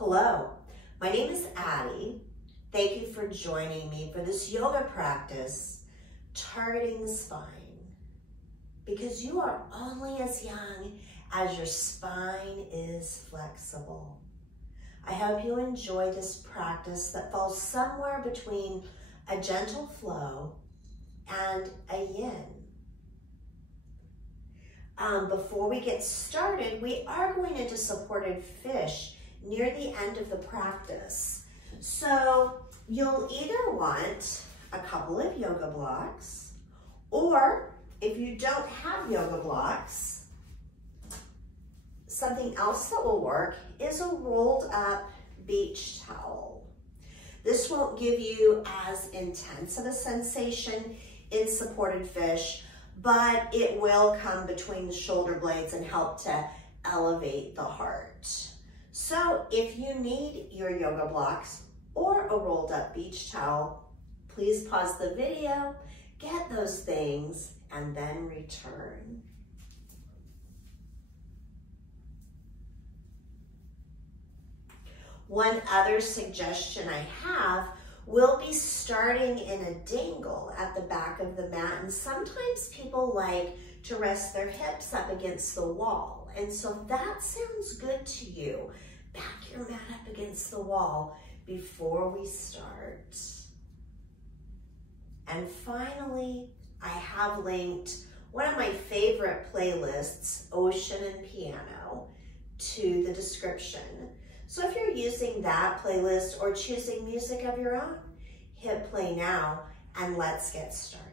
Hello, my name is Addie. Thank you for joining me for this yoga practice targeting the spine, because you are only as young as your spine is flexible. I hope you enjoy this practice that falls somewhere between a gentle flow and a yin. Before we get started, we are going into supported fish near the end of the practice. So you'll either want a couple of yoga blocks, or if you don't have yoga blocks, something else that will work is a rolled up beach towel. This won't give you as intense of a sensation in supported fish, but it will come between the shoulder blades and help to elevate the heart. So if you need your yoga blocks or a rolled up beach towel, please pause the video, get those things, and then return. One other suggestion I have will be starting in a dangle at the back of the mat. And sometimes people like to rest their hips up against the wall. And so if that sounds good to you, back your mat up against the wall before we start. And finally, I have linked one of my favorite playlists, Ocean and Piano, to the description. So if you're using that playlist or choosing music of your own, hit play now and let's get started.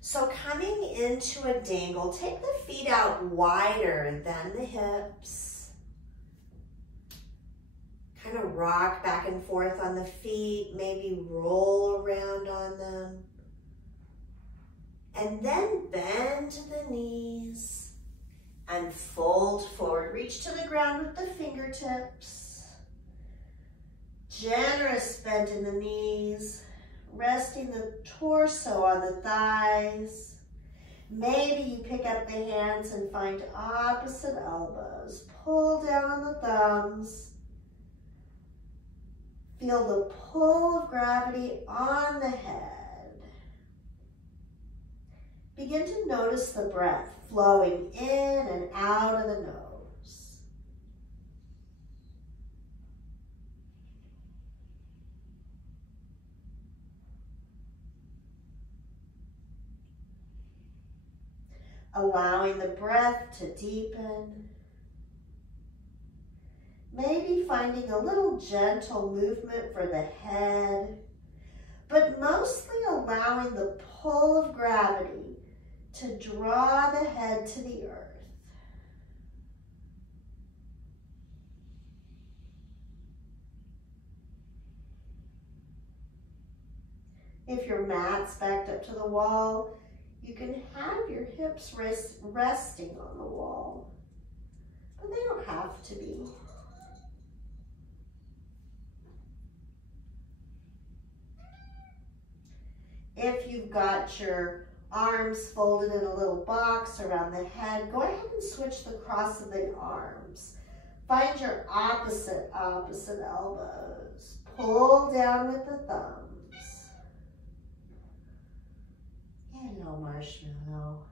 So coming into a dangle, take the feet out wider than the hips. Kind of rock back and forth on the feet, maybe roll around on them. And then bend to the knees. And fold forward, reach to the ground with the fingertips. Generous bend in the knees, resting the torso on the thighs. Maybe you pick up the hands and find opposite elbows. Pull down on the thumbs. Feel the pull of gravity on the head. Begin to notice the breath flowing in and out of the nose. Allowing the breath to deepen. Maybe finding a little gentle movement for the head, but mostly allowing the pull of gravity to draw the head to the earth. If your mat's backed up to the wall, you can have your hips resting on the wall, but they don't have to be. If you've got your arms folded in a little box around the head, go ahead and switch the cross of the arms. Find your opposite elbows. Pull down with the thumbs. Hello, marshmallow.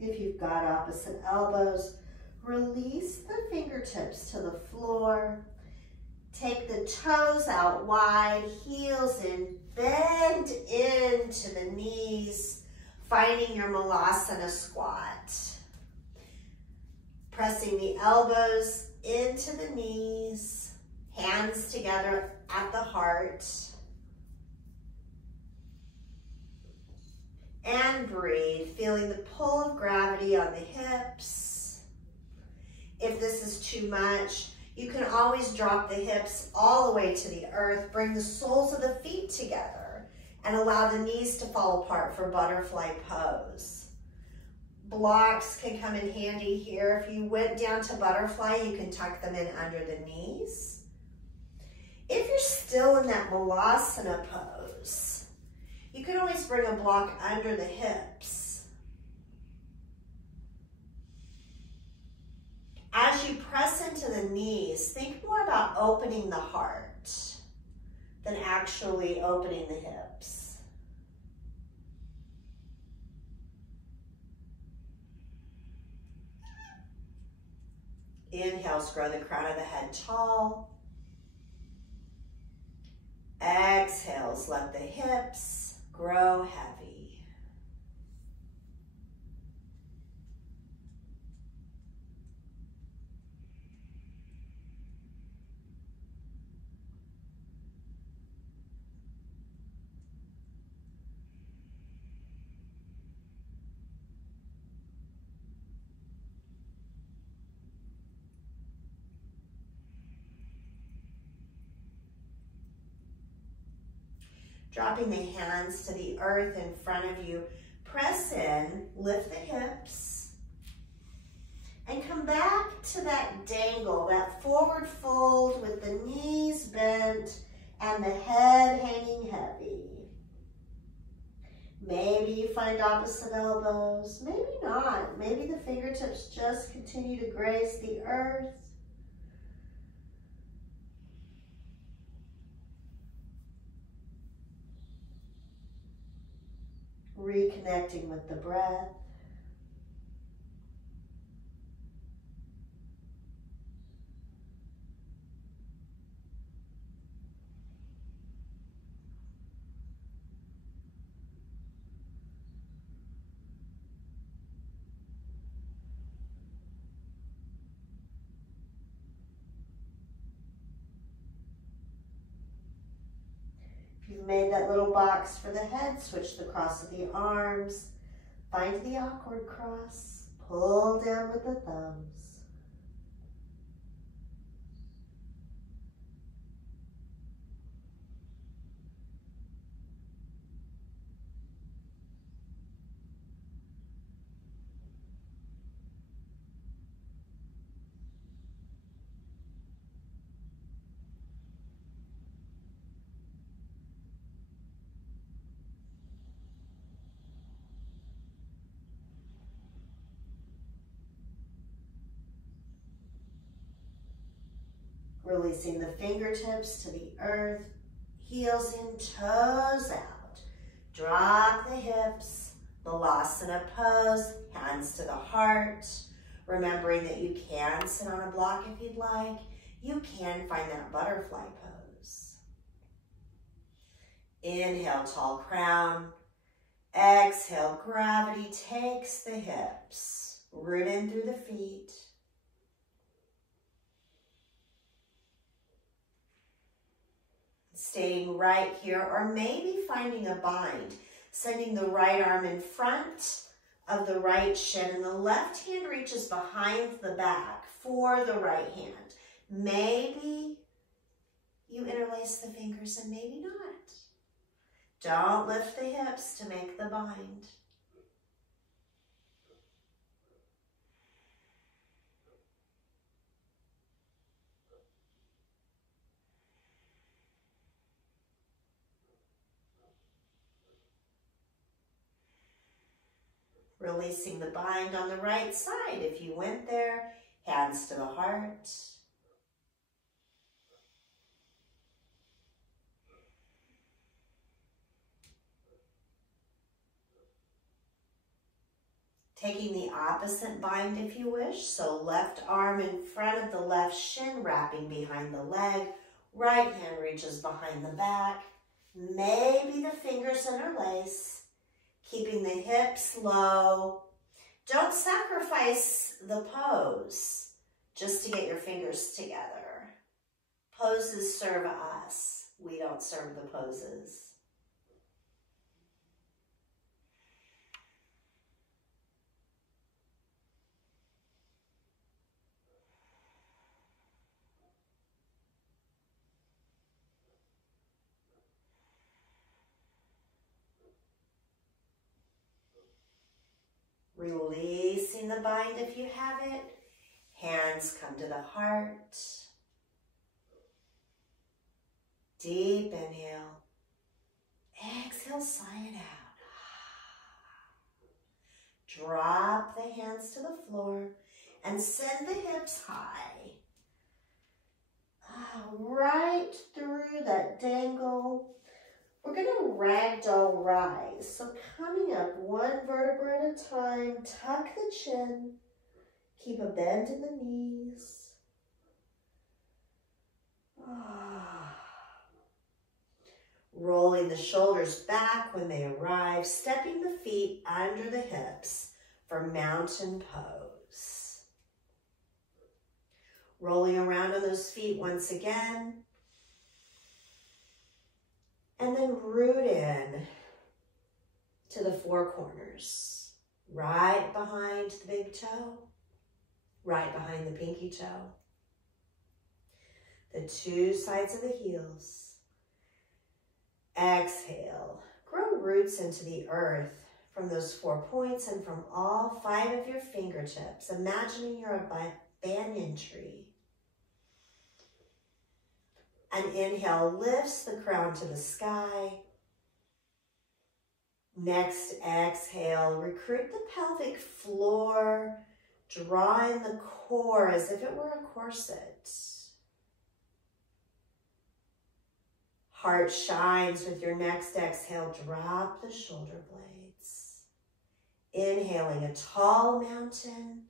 If you've got opposite elbows, release the fingertips to the floor. Take the toes out wide, heels in, bend into the knees, finding your malasana squat. Pressing the elbows into the knees, hands together at the heart. And breathe, feeling the pull of gravity on the hips. If this is too much, you can always drop the hips all the way to the earth, bring the soles of the feet together, and allow the knees to fall apart for butterfly pose. Blocks can come in handy here. If you went down to butterfly, you can tuck them in under the knees. If you're still in that malasana pose, you can always bring a block under the hips. As you press into the knees, think more about opening the heart than actually opening the hips. Inhales, grow the crown of the head tall. Exhales, let the hips grow heavy. Dropping the hands to the earth in front of you. Press in, lift the hips, and come back to that dangle, that forward fold with the knees bent and the head hanging heavy. Maybe you find opposite elbows, maybe not. Maybe the fingertips just continue to graze the earth. Reconnecting with the breath. If you've made that little box for the head, switch the cross of the arms. Find the awkward cross. Pull down with the thumbs. Releasing the fingertips to the earth, heels in, toes out. Drop the hips, Balasana pose, hands to the heart. Remembering that you can sit on a block if you'd like. You can find that butterfly pose. Inhale, tall crown. Exhale, gravity takes the hips. Root in through the feet. Staying right here, or maybe finding a bind. Sending the right arm in front of the right shin, and the left hand reaches behind the back for the right hand. Maybe you interlace the fingers and maybe not. Don't lift the hips to make the bind. Releasing the bind on the right side. If you went there, hands to the heart. Taking the opposite bind if you wish. So left arm in front of the left shin, wrapping behind the leg. Right hand reaches behind the back. Maybe the fingers interlace. Keeping the hips low. Don't sacrifice the pose just to get your fingers together. Poses serve us. We don't serve the poses. Releasing the bind if you have it. Hands come to the heart. Deep inhale. Exhale, sigh it out. Drop the hands to the floor and send the hips high. Right through that dangle. We're going to ragdoll rise. So coming up one vertebra at a time, tuck the chin, keep a bend in the knees. Rolling the shoulders back when they arrive, stepping the feet under the hips for mountain pose. Rolling around on those feet once again. And then root in to the four corners. Right behind the big toe. Right behind the pinky toe. The two sides of the heels. Exhale. Grow roots into the earth from those 4 points and from all 5 of your fingertips. Imagining you're a banyan tree. An inhale lifts the crown to the sky. Next exhale, recruit the pelvic floor, drawing the core as if it were a corset. Heart shines with your next exhale. Drop the shoulder blades. Inhaling a tall mountain.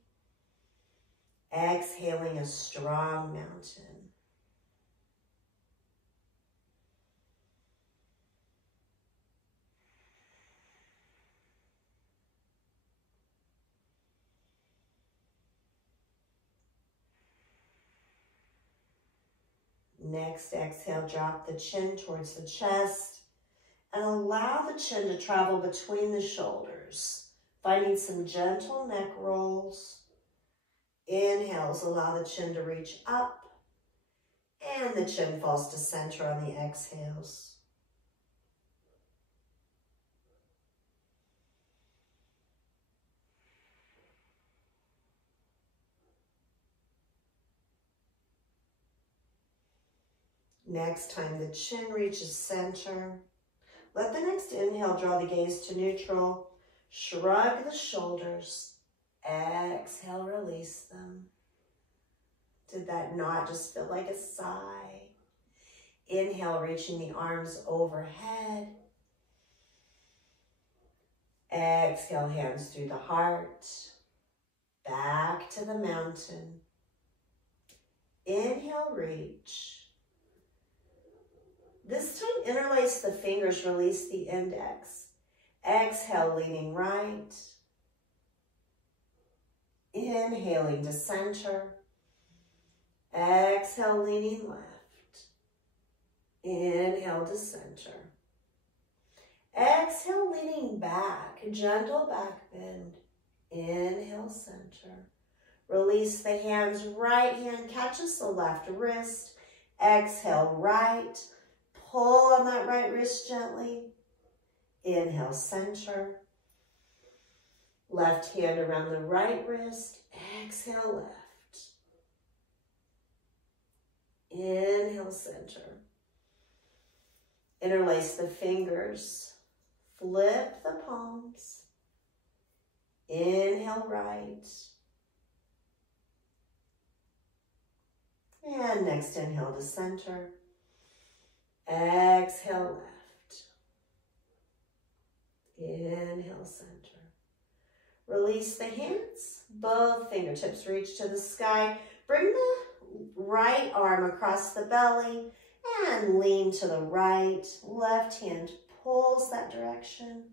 Exhaling a strong mountain. Next exhale, drop the chin towards the chest and allow the chin to travel between the shoulders, finding some gentle neck rolls. Inhales, allow the chin to reach up and the chin falls to center on the exhales. Next time the chin reaches center, let the next inhale draw the gaze to neutral. Shrug the shoulders. Exhale, release them. Did that not just feel like a sigh? Inhale, reaching the arms overhead. Exhale, hands through the heart. Back to the mountain. Inhale, reach. This time, interlace the fingers, release the index. Exhale, leaning right. Inhaling to center. Exhale, leaning left. Inhale to center. Exhale, leaning back, gentle back bend. Inhale, center. Release the hands, right hand catches the left wrist. Exhale, right. Pull on that right wrist gently. Inhale, center. Left hand around the right wrist. Exhale, left. Inhale, center. Interlace the fingers. Flip the palms. Inhale, right. And next inhale to center. Exhale, left. Inhale, center. Release the hands. Both fingertips reach to the sky. Bring the right arm across the belly and lean to the right. Left hand pulls that direction.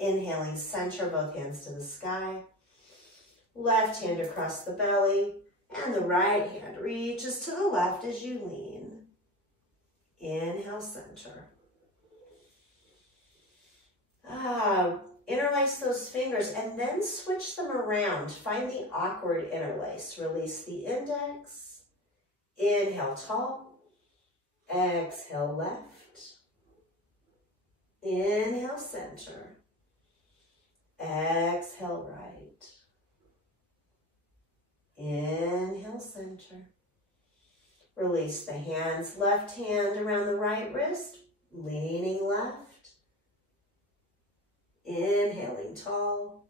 Inhaling, center, both hands to the sky. Left hand across the belly. And the right hand reaches to the left as you lean. Inhale, center. Interlace those fingers and then switch them around. Find the awkward interlace. Release the index. Inhale, tall. Exhale, left. Inhale, center. Exhale, right. Inhale, center. Release the hands, left hand around the right wrist, leaning left. Inhaling tall.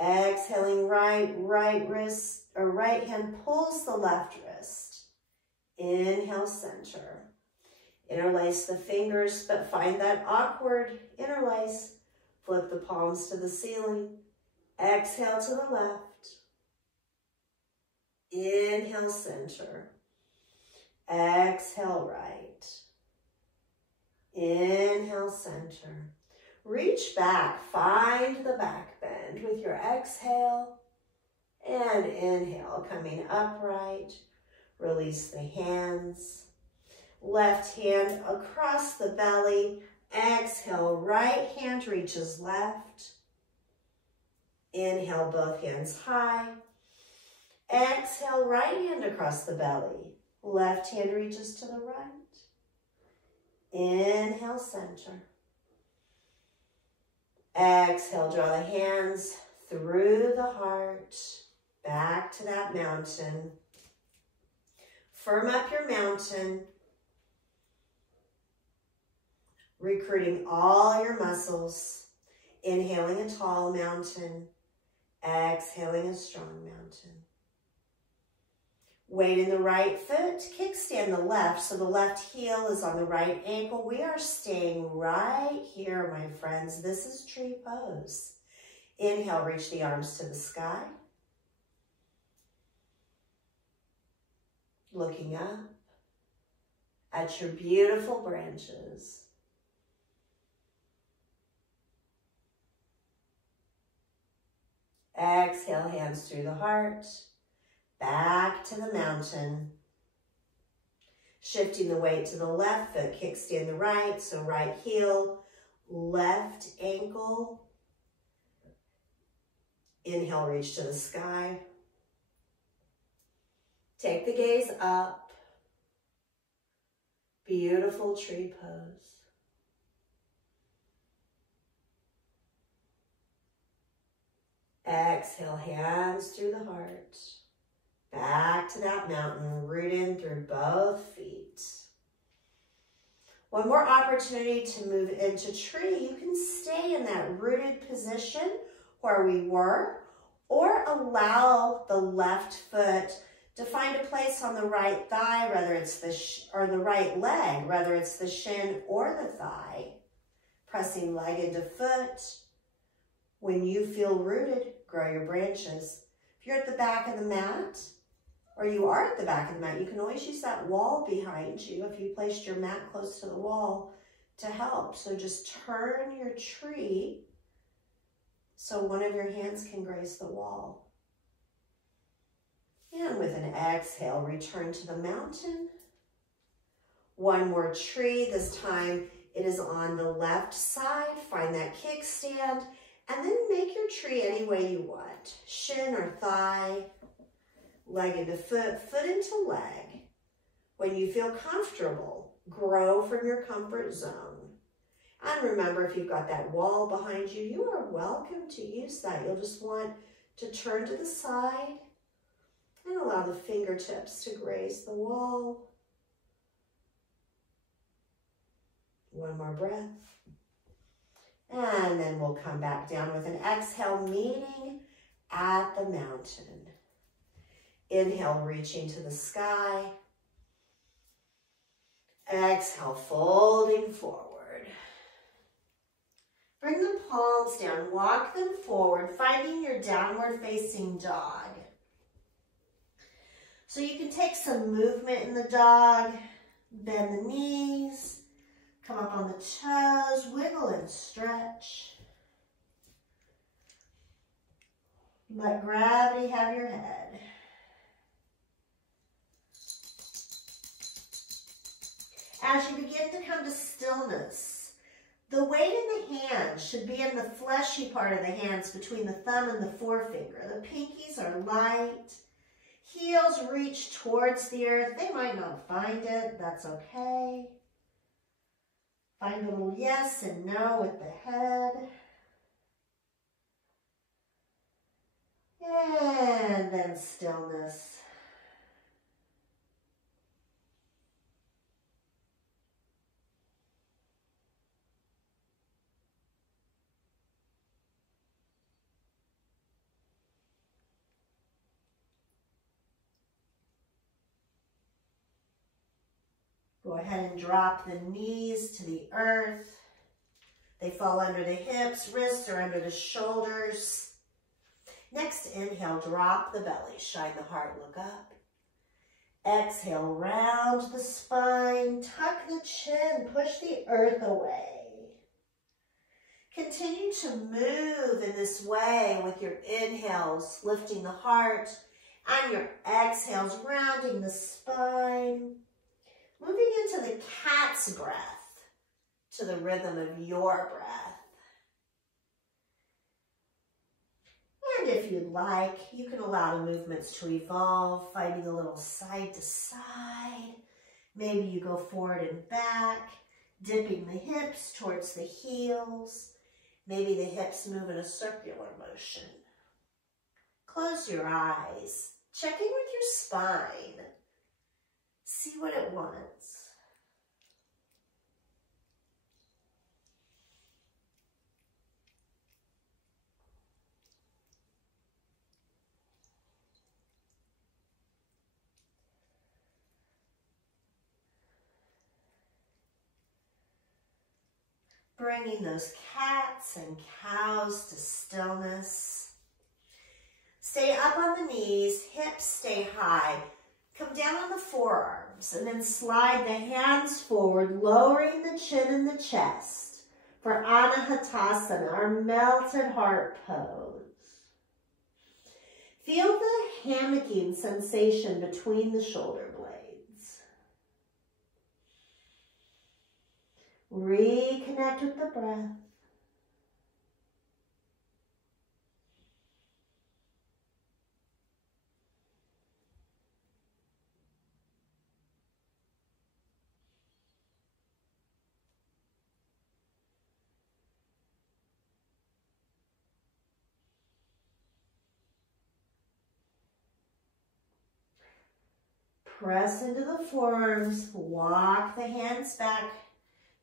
Exhaling right wrist or right hand pulls the left wrist. Inhale, center. Interlace the fingers, but find that awkward interlace. Flip the palms to the ceiling. Exhale to the left. Inhale, center. Exhale, right. Inhale, center. Reach back, find the back bend with your exhale and inhale, coming upright. Release the hands. Left hand across the belly. Exhale, right hand reaches left. Inhale, both hands high. Exhale, right hand across the belly. Left hand reaches to the right. Inhale, center. Exhale, draw the hands through the heart, back to that mountain. Firm up your mountain, recruiting all your muscles. Inhaling a tall mountain, exhaling a strong mountain. Weight in the right foot, kickstand the left, so the left heel is on the right ankle. We are staying right here, my friends. This is tree pose. Inhale, reach the arms to the sky. Looking up at your beautiful branches. Exhale, hands through the heart. Back to the mountain. Shifting the weight to the left foot, kickstand the right, so right heel, left ankle. Inhale, reach to the sky. Take the gaze up. Beautiful tree pose. Exhale, hands through the heart. Back to that mountain, root in through both feet. One more opportunity to move into tree. You can stay in that rooted position where we were, or allow the left foot to find a place on the right thigh, whether it's the right leg, whether it's the shin or the thigh. Pressing leg into foot. When you feel rooted, grow your branches. If you're at the back of the mat, or you are at the back of the mat, you can always use that wall behind you if you placed your mat close to the wall to help. So just turn your tree so one of your hands can grace the wall. And with an exhale, return to the mountain. One more tree. This time it is on the left side. Find that kickstand and then make your tree any way you want. Shin or thigh. Leg into foot, foot into leg. When you feel comfortable, grow from your comfort zone. And remember, if you've got that wall behind you, you are welcome to use that. You'll just want to turn to the side and allow the fingertips to graze the wall. One more breath. And then we'll come back down with an exhale, meeting at the mountain. Inhale, reaching to the sky. Exhale, folding forward. Bring the palms down, walk them forward, finding your downward facing dog. So you can take some movement in the dog, bend the knees, come up on the toes, wiggle and stretch. Let gravity have your head. As you begin to come to stillness, the weight in the hands should be in the fleshy part of the hands between the thumb and the forefinger. The pinkies are light. Heels reach towards the earth. They might not find it. That's okay. Find a little yes and no with the head. And then stillness. Go ahead and drop the knees to the earth. They fall under the hips, wrists are under the shoulders. Next, inhale, drop the belly, shine the heart, look up. Exhale, round the spine, tuck the chin, push the earth away. Continue to move in this way with your inhales, lifting the heart, and your exhales, rounding the spine. Moving into the cat's breath to the rhythm of your breath. And if you'd like, you can allow the movements to evolve, finding a little side to side. Maybe you go forward and back, dipping the hips towards the heels. Maybe the hips move in a circular motion. Close your eyes, check in with your spine. See what it wants. Bringing those cats and cows to stillness. Stay up on the knees, hips stay high. Come down on the forearms and then slide the hands forward, lowering the chin and the chest for Anahatasana, our melted heart pose. Feel the hammocking sensation between the shoulder blades. Reconnect with the breath. Press into the forearms, walk the hands back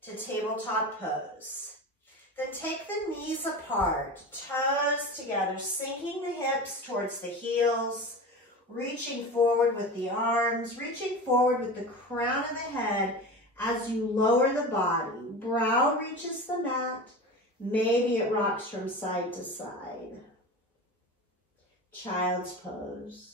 to tabletop pose. Then take the knees apart, toes together, sinking the hips towards the heels, reaching forward with the arms, reaching forward with the crown of the head as you lower the body. Brow reaches the mat. Maybe it rocks from side to side. Child's pose.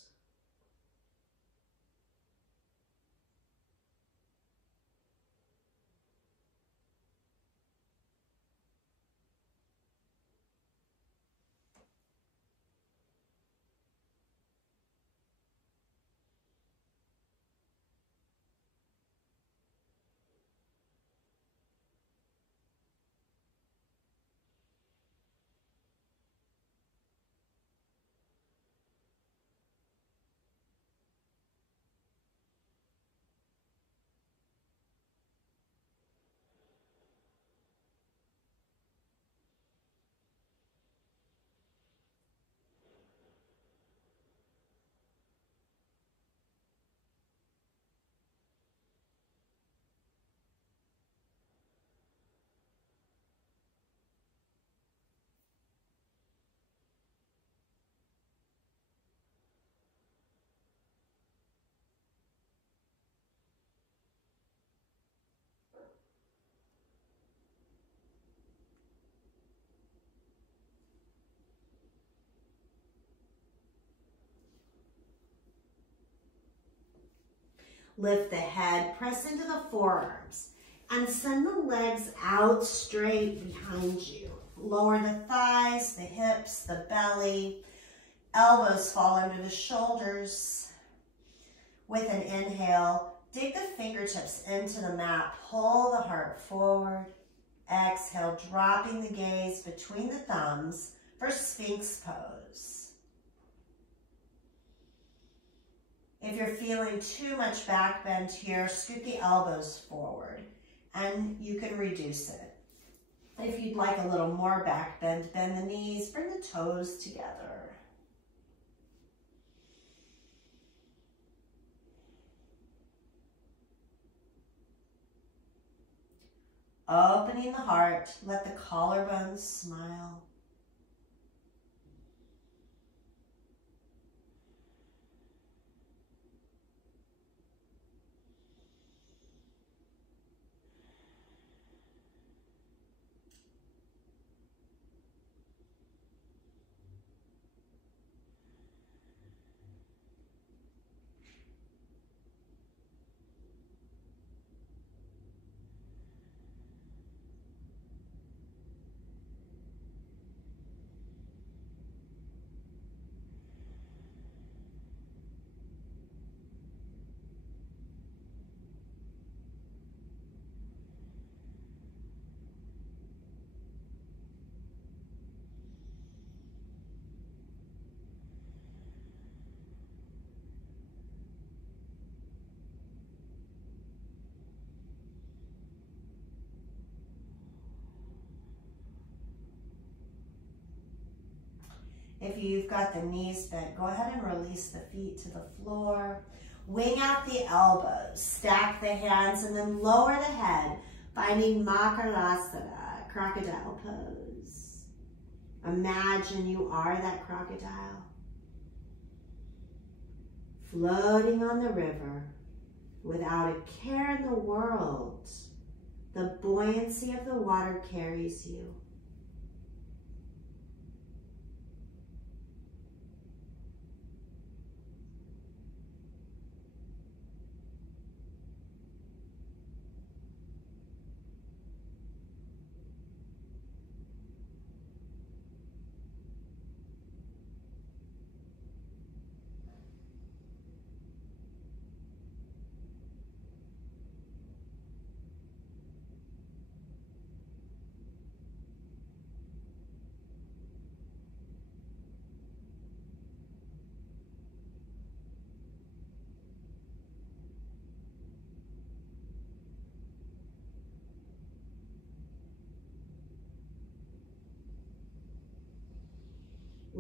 Lift the head, press into the forearms, and send the legs out straight behind you. Lower the thighs, the hips, the belly. Elbows fall under the shoulders. With an inhale, dig the fingertips into the mat. Pull the heart forward. Exhale, dropping the gaze between the thumbs for Sphinx pose. If you're feeling too much back bend here, scoot the elbows forward and you can reduce it. If you'd like a little more back bend, bend the knees, bring the toes together. Opening the heart, let the collarbones smile. If you've got the knees bent, go ahead and release the feet to the floor. Wing out the elbows, stack the hands, and then lower the head, finding Makarasana, crocodile pose. Imagine you are that crocodile, floating on the river without a care in the world. The buoyancy of the water carries you.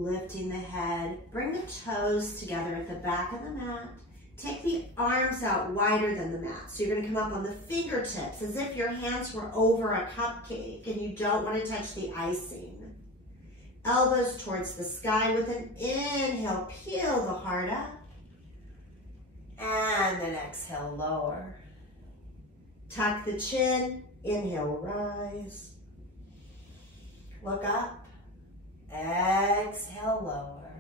Lifting the head, bring the toes together at the back of the mat. Take the arms out wider than the mat. So you're going to come up on the fingertips as if your hands were over a cupcake and you don't want to touch the icing. Elbows towards the sky with an inhale, peel the heart up. And then exhale, lower. Tuck the chin, inhale, rise. Look up. Exhale, lower.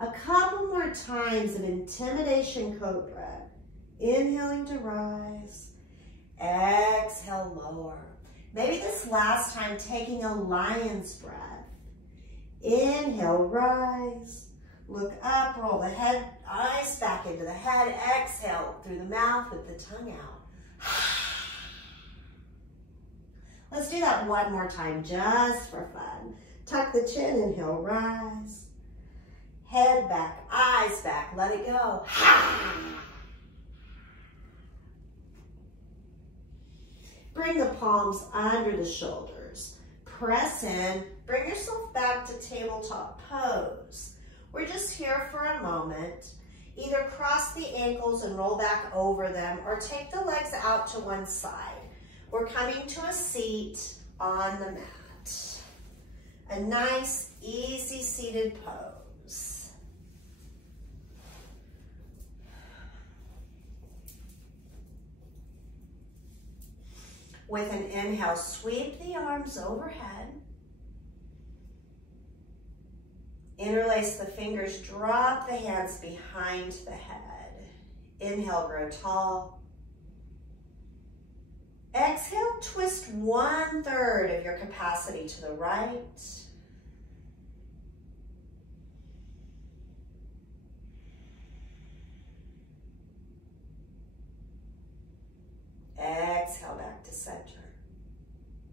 A couple more times of intimidation cobra. Inhaling to rise. Exhale, lower. Maybe this last time taking a lion's breath. Inhale, rise. Look up, roll the head, eyes back into the head. Exhale through the mouth with the tongue out. Let's do that one more time just for fun. Tuck the chin, inhale, rise. Head back, eyes back, let it go. Bring the palms under the shoulders. Press in, bring yourself back to tabletop pose. We're just here for a moment. Either cross the ankles and roll back over them or take the legs out to one side. We're coming to a seat on the mat. A nice, easy seated pose. With an inhale, sweep the arms overhead. Interlace the fingers, drop the hands behind the head. Inhale, grow tall. Exhale, twist 1/3 of your capacity to the right. Exhale back to center.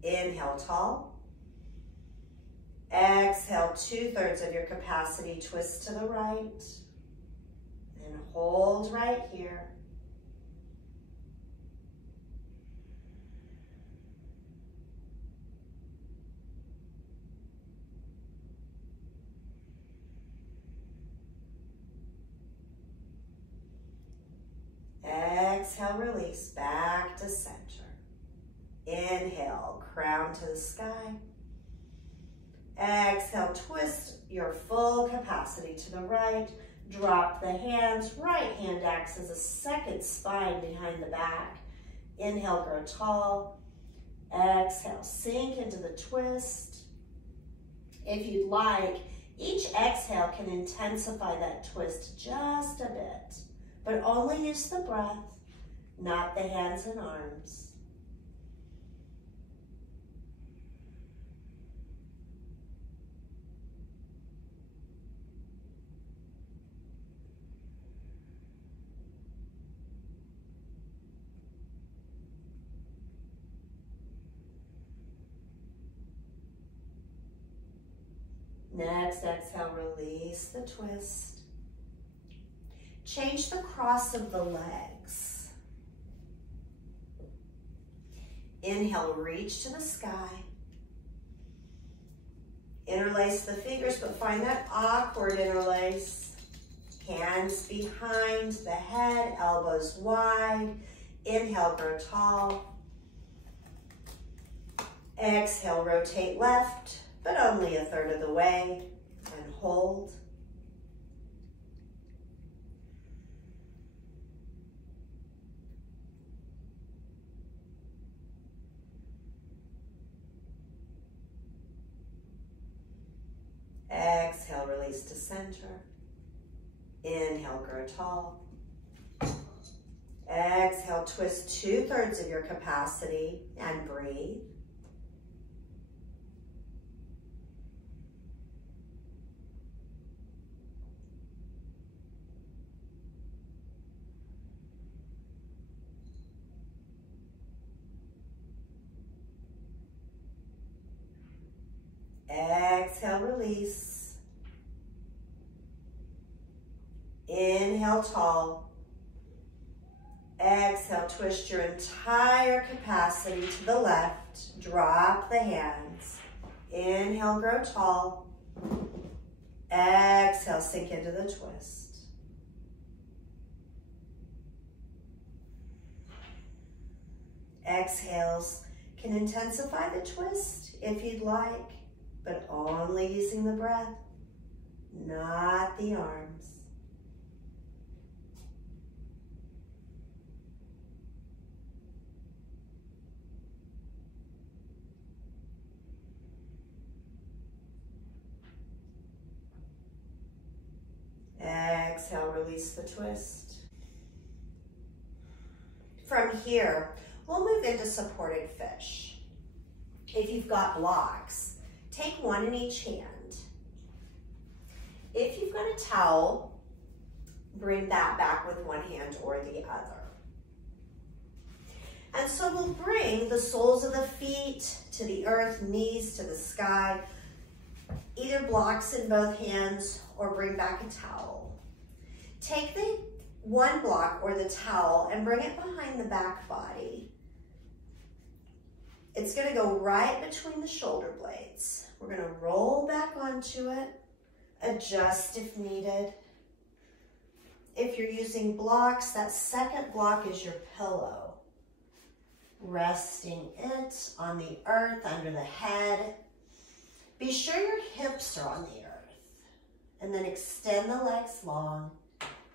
Inhale, tall. Exhale, 2/3 of your capacity, twist to the right. And hold right here. Exhale, release back to center. Inhale, crown to the sky. Exhale, twist your full capacity to the right. Drop the hands. Right hand acts as a second spine behind the back. Inhale, grow tall. Exhale, sink into the twist. If you'd like, each exhale can intensify that twist just a bit, but only use the breath, not the hands and arms. Next exhale, release the twist. Change the cross of the legs. Inhale, reach to the sky. Interlace the fingers, but find that awkward interlace. Hands behind the head, elbows wide. Inhale, grow tall. Exhale, rotate left, but only a third of the way, and hold. Exhale, release to center. Inhale, grow tall. Exhale, twist 2/3 of your capacity and breathe. Exhale, release. Inhale, tall. Exhale, twist your entire capacity to the left. Drop the hands. Inhale, grow tall. Exhale, sink into the twist. Exhales can intensify the twist if you'd like, but only using the breath, not the arms. Exhale, release the twist. From here, we'll move into supported fish. If you've got blocks, take one in each hand. If you've got a towel, bring that back with one hand or the other. And so we'll bring the soles of the feet to the earth, knees to the sky, either blocks in both hands or bring back a towel. Take the one block or the towel and bring it behind the back body. It's going to go right between the shoulder blades. We're going to roll back onto it, adjust if needed. If you're using blocks, that second block is your pillow. Resting it on the earth under the head. Be sure your hips are on the earth. And then extend the legs long.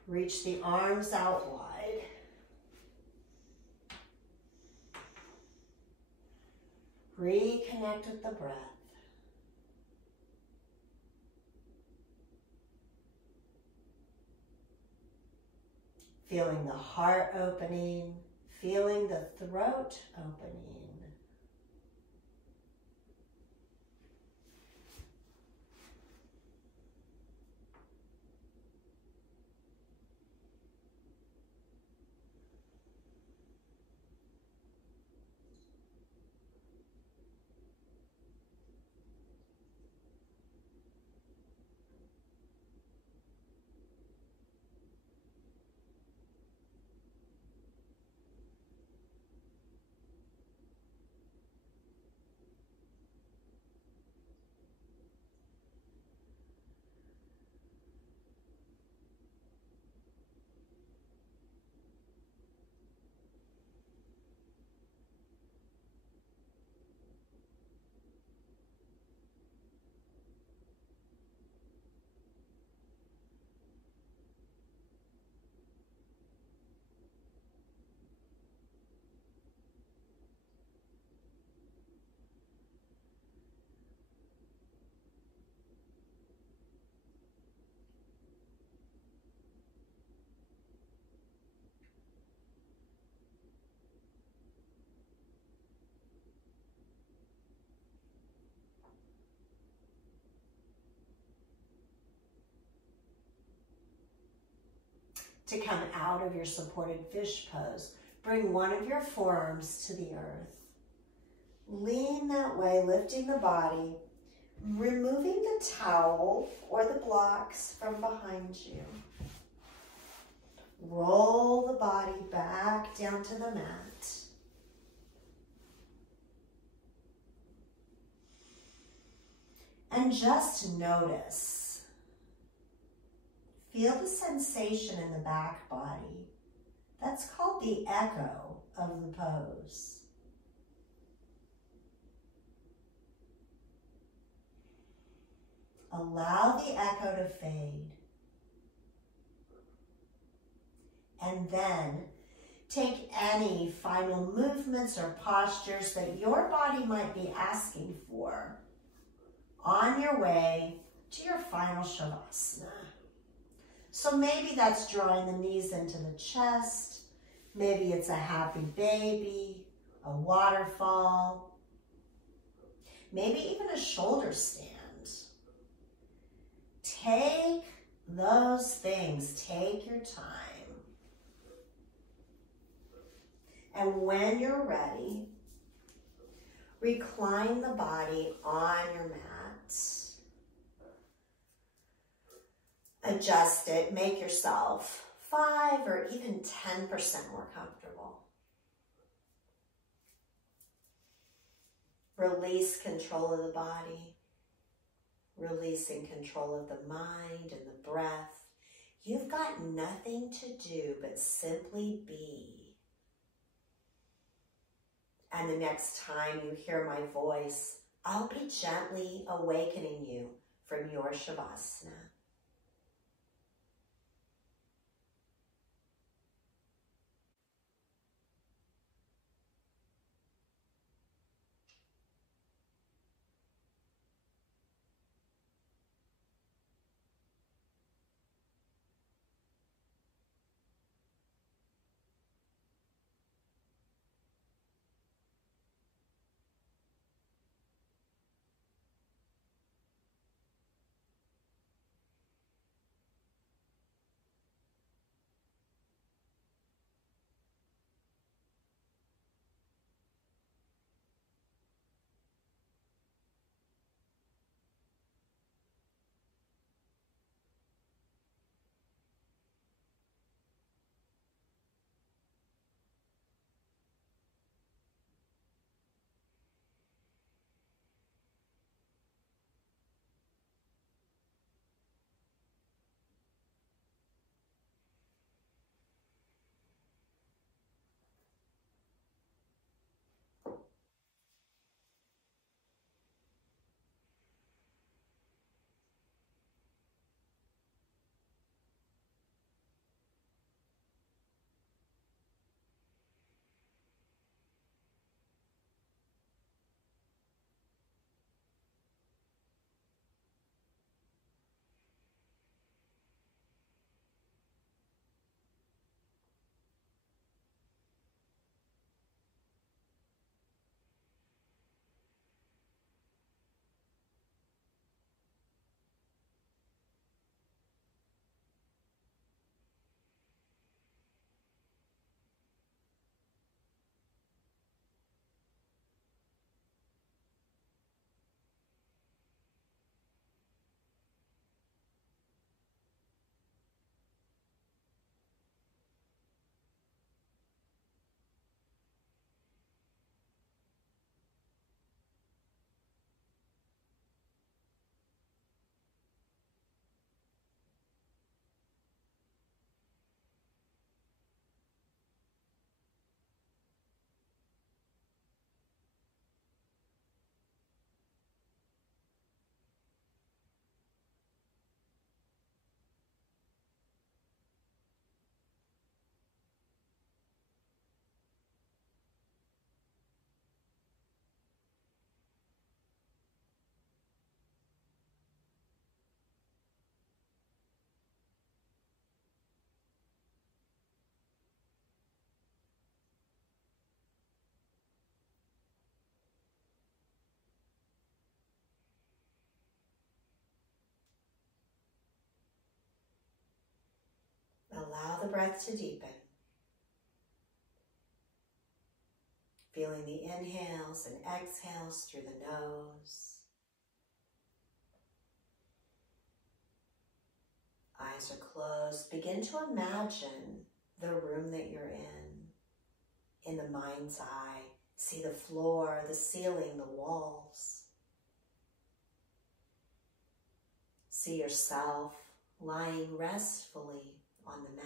Reach the arms out wide. Reconnect with the breath. Feeling the heart opening, feeling the throat opening. to come out of your supported fish pose. Bring one of your forearms to the earth. Lean that way, lifting the body, removing the towel or the blocks from behind you. Roll the body back down to the mat. And just notice. Feel the sensation in the back body. That's called the echo of the pose. Allow the echo to fade. And then take any final movements or postures that your body might be asking for on your way to your final Shavasana. So maybe that's drawing the knees into the chest. Maybe it's a happy baby, a waterfall, maybe even a shoulder stand. Take those things, take your time. And when you're ready, recline the body on your mat. Adjust it, make yourself 5 or even 10% more comfortable. Release control of the body. Releasing control of the mind and the breath. You've got nothing to do but simply be. And the next time you hear my voice, I'll be gently awakening you from your Shavasana. allow the breath to deepen. Feeling the inhales and exhales through the nose. Eyes are closed. Begin to imagine the room that you're in the mind's eye. See the floor, the ceiling, the walls. See yourself lying restfully on the mat.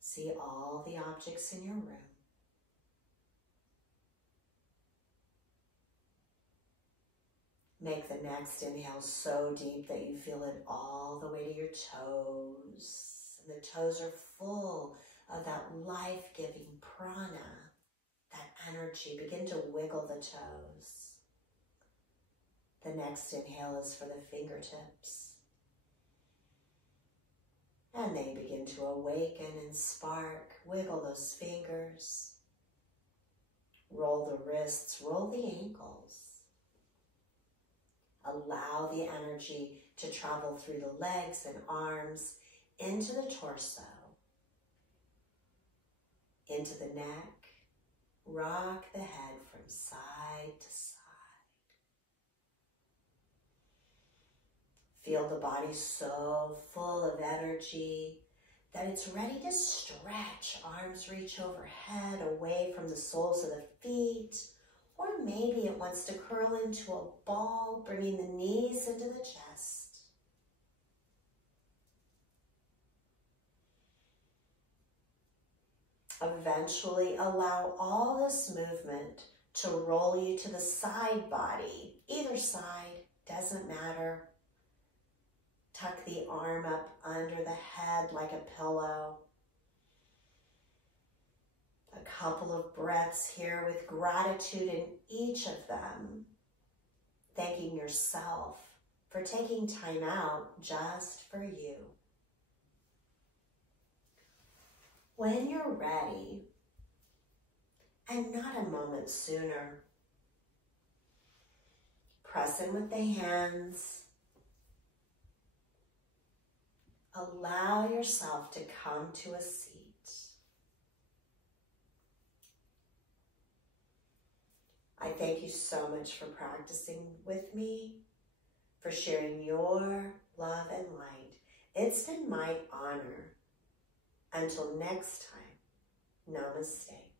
See all the objects in your room. Make the next inhale so deep that you feel it all the way to your toes. And the toes are full of that life-giving prana, that energy. Begin to wiggle the toes. The next inhale is for the fingertips. And they begin to awaken and spark. Wiggle those fingers. Roll the wrists, roll the ankles. Allow the energy to travel through the legs and arms, into the torso, into the neck. Rock the head from side to side. Feel the body so full of energy that it's ready to stretch. Arms reach overhead, away from the soles of the feet. Or maybe it wants to curl into a ball, bringing the knees into the chest. Eventually, allow all this movement to roll you to the side body. Either side, doesn't matter. Tuck the arm up under the head like a pillow. A couple of breaths here with gratitude in each of them. Thanking yourself for taking time out just for you. When you're ready, and not a moment sooner, press in with the hands. Allow yourself to come to a seat. I thank you so much for practicing with me, for sharing your love and light. It's been my honor. Until next time, namaste.